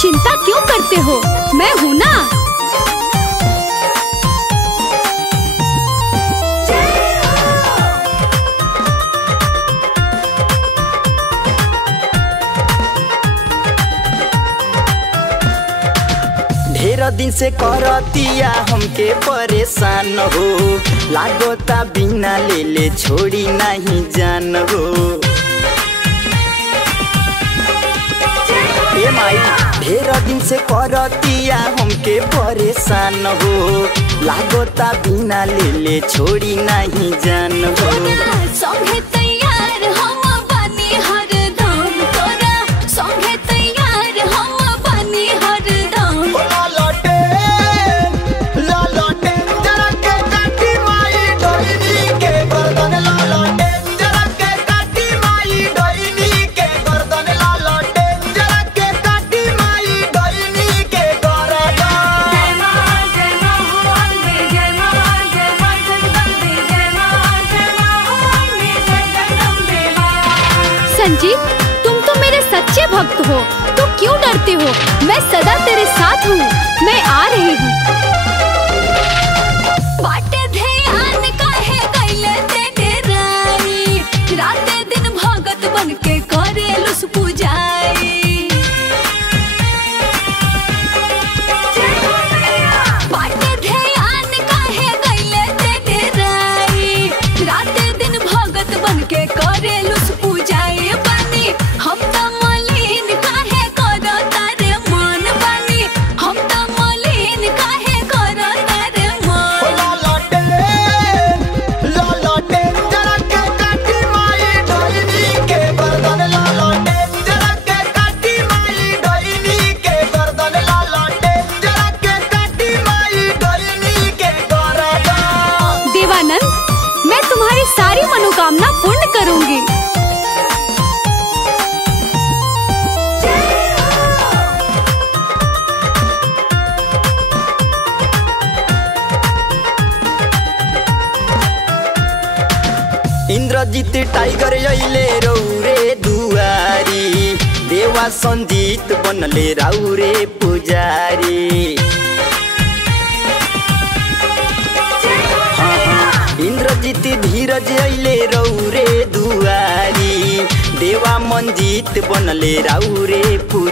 चिंता क्यों करते हो, मैं हूँ ना। ढेर दिन से करतिया हमके परेशान हो, लागोता बिना ले ले छोड़ी नहीं जान हो। ए माई ढेर दिन से करतिया हमके परेशान हो, लागोता बिना ले ले छोड़ी नहीं जान हो। संगे तैयार हम बनी हरदम, तोरा संगे तैयार हम बनी हरदम। लालटे जरा के काटी माई डोइनी के गर्दन, लालटे जरा के काटी माई डोइनी के गर्दन, लालटे जरा के काटी माई डोइनी के गर्दन। जय मां हो अम्बे, जय मां जगदम्बे, जय मां हो अम्बे, जगदम्बे मां। संजीव, तुम तो मेरे सच्चे भक्त हो, तो क्यों डरते हो? मैं सदा तेरे साथ हूँ, मैं आ रही हूँ। बाटे ध्यान काहे गइले ते रानी, राते दिन भगत बनके करेलुस पूजाई। बाटे ध्यान काहे गइले ते रानी, राते दिन भगत बनके करेलुस पूजाई। बनी हम त मलिन काहे करता रे मन, बनी हम त मलिन काहे करता रे मन। लालटे जरा के काटी माई डोइनी के गर्दन, लालटे जरा के काटी माई डोइनी के गर्दन, लालटे जरा के काटी माई डोइनी के गर्दन। देवानंद, मैं तुम्हारी सारी मनोकामना पूर्ण करूंगी। इंद्रजीत टाइगर अइले रौरे दुआरी, देवा संजीत बनले राउरे पुजारी। इंद्रजीत धीरज अइले रौरे दुआरी, देवा मंजीत बनले राउरे पुजारी।